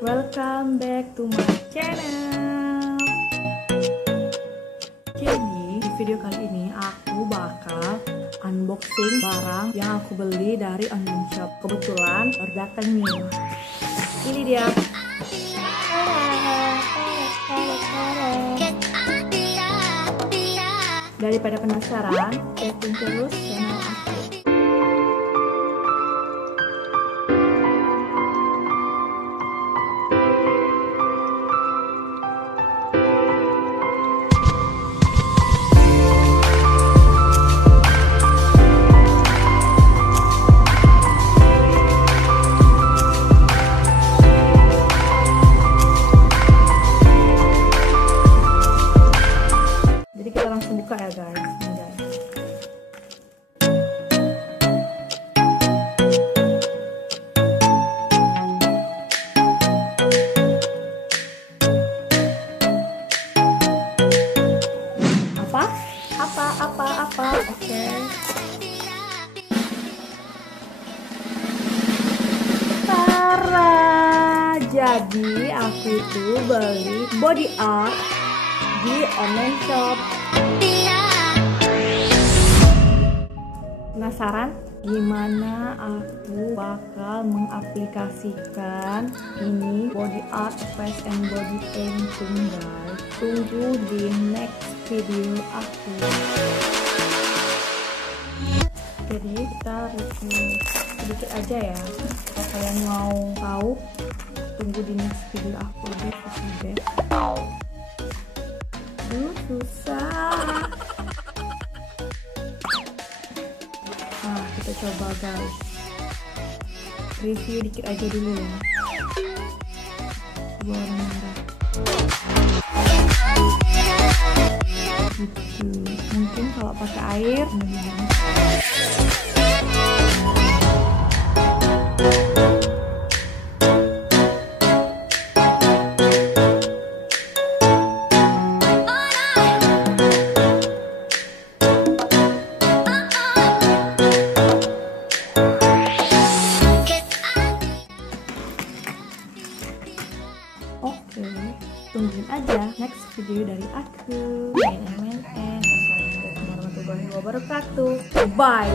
welcome back to my channel. Jadi di video kali ini aku bakal unboxing barang yang aku beli dari online shop. Kebetulan baru datang nih. Ini dia. Daripada penasaran, stay tune terus channel aku. Langsung buka ya guys. Apa? Oke. Tara, jadi aku itu beli body art di online shop. Penasaran gimana aku bakal mengaplikasikan ini body art face and body painting guys? Tunggu di next video aku. Jadi kita review sedikit aja ya. Kalau kalian mau tahu, tunggu di next video aku. Susah. Nah, kita coba guys. Review dikit aja dulu ya. Warna merah. Gitu. Mungkin kalau pakai air oke, tungguin aja next video dari aku. Assalamualaikum warahmatullahi wabarakatuh. Bye.